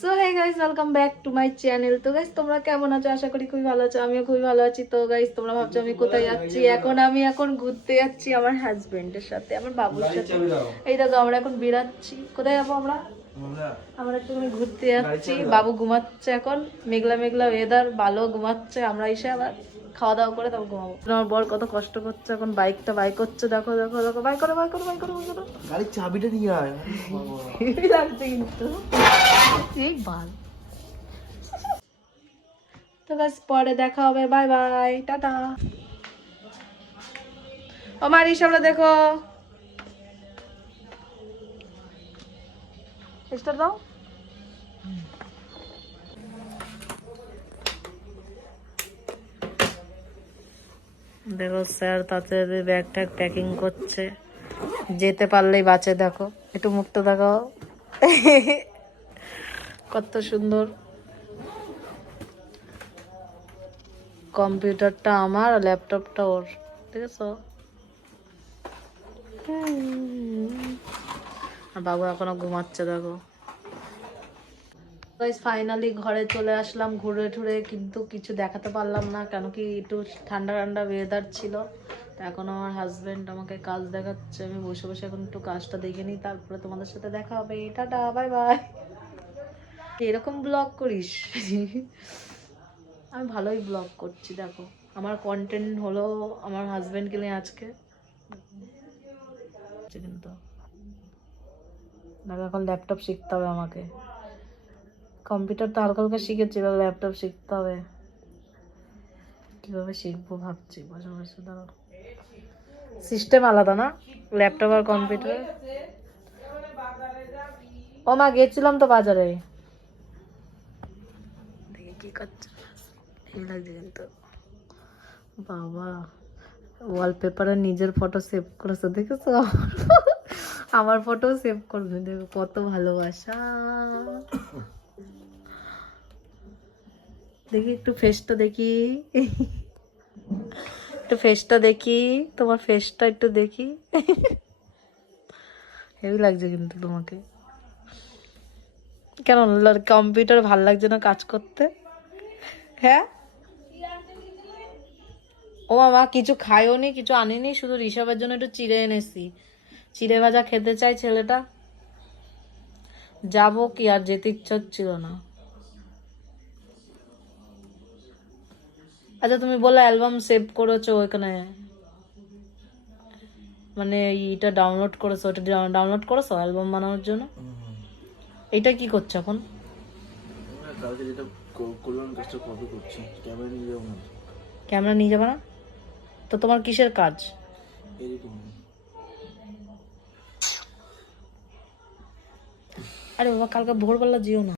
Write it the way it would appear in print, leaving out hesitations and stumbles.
So hey guys, welcome back to my channel. তো guys, তোমরা কেমন আছো? আশা করি খুবই ভালো আছো। আমিও খুবই ভালো আছি। তো গাইস, তোমরা ভাবছো আমি কোথায় যাচ্ছি? আমি এখন ঘুরতে যাচ্ছি আমার হাজবেন্ডের সাথে, আমার বাবুর সাথে। এই দেখো, আমরা এখন বেরাচ্ছি। কোথায় যাবো আমরা? আমরা একটু ঘুরতে যাচ্ছি। বাবু ঘুমাচ্ছে এখন, মেঘলা মেঘলা ওয়েদার, ভালো ঘুমাচ্ছে। আমরা এসে আবার খাওয়া দাওয়া করে তারপর ঘুমাবো। আমার বর কত কষ্ট করছে এখন, বাইকটা বাই করছে। দেখো দেখো দেখো, বাই করো বাই করো বাই করো বাই করো। গাড়ির চাবিটা নিয়ে আয়। লাগছে কিন্তু ঠিক ভালো। তো গাইস, পরে দেখা হবে। Bye bye, tata. আমার হিসাবটা দেখো, স্টার দাও। দেখো স্যার তাড়াতাড়ি ব্যাগ ট্যাগ প্যাকিং করছে, যেতে পারলেই বাঁচে। দেখো একটু মুখটা দেখো, কত সুন্দর। কম্পিউটারটা আমার আর ল্যাপটপটা ওর, ঠিক আছে। আর বাবু এখনো ঘুমাচ্ছে দেখো। ফাইনালি ঘরে চলে আসলাম ঘুরে ঠুরে, কিন্তু কিছু দেখাতে পারলাম না, কেন কি একটু ঠান্ডা ঠান্ডা ওয়েদার ছিল। তো এখন আমার হাজবেন্ড আমাকে কাজ দেখাচ্ছে, আমি বসে বসে এখন একটু কাজটা দেখে নিই, তারপরে তোমাদের সাথে দেখা হবে। Tata, bye bye. এরকম ব্লগ করিস? আমি ভালোই ব্লগ করছি। দেখো আমার কন্টেন্ট হলো আমার হাজবেন্ডকে নিয়ে আজকে। কিন্তু দেখো এখন ল্যাপটপ শিখতে হবে আমাকে। কম্পিউটার তো হালকা হালকা শিখেছি, এবার ল্যাপটপ শিখতে হবে। কিভাবে শিখবো ভাবছি বসে বসে। ধরো সিস্টেম আলাদা না, ল্যাপটপ আর কম্পিউটার। ও মা, গেছিলাম তো বাজারে। দেখি কি করছে, এই লাগছে কিন্তু। বাবা, ওয়ালপেপারে নিজের ফটো সেভ করেছে, দেখেছো? আমার ফটো সেভ করবে, দেখো কত ভালোবাসা। দেখি একটু ফেসটা দেখি, একটু ফেসটা দেখি, তোমার ফেসটা একটু দেখি। হেভি লাগছে কিন্তু তোমাকে। কেন কম্পিউটার ভাল লাগছে না কাজ করতে? হ্যাঁ, ও মামা কিছু খাইও নি, কিছু আনিনি, শুধু ঋষভের জন্য একটু চিড়ে এনেছি। চিড়ে ভাজা খেতে চাই ছেলেটা। যাবো কি, আর যেতে ইচ্ছা হচ্ছিল না। আচ্ছা, তুমি বলে অ্যালবাম সেভ করেছো ওইখানে, মানে এইটা ডাউনলোড করেছো, ওটা ডাউনলোড করেছো অ্যালবাম বানানোর জন্য? এইটা কি করছো এখন? কালকে যেটা করলাম কাজটা কপি করছি, ক্যামেরা নিয়ে যাবো না। ক্যামেরা নিয়ে যাবে না তো? তোমার কিসের কাজ? এডিটিং। আরে বাবা, কালকে ভোরবেলা যেও না।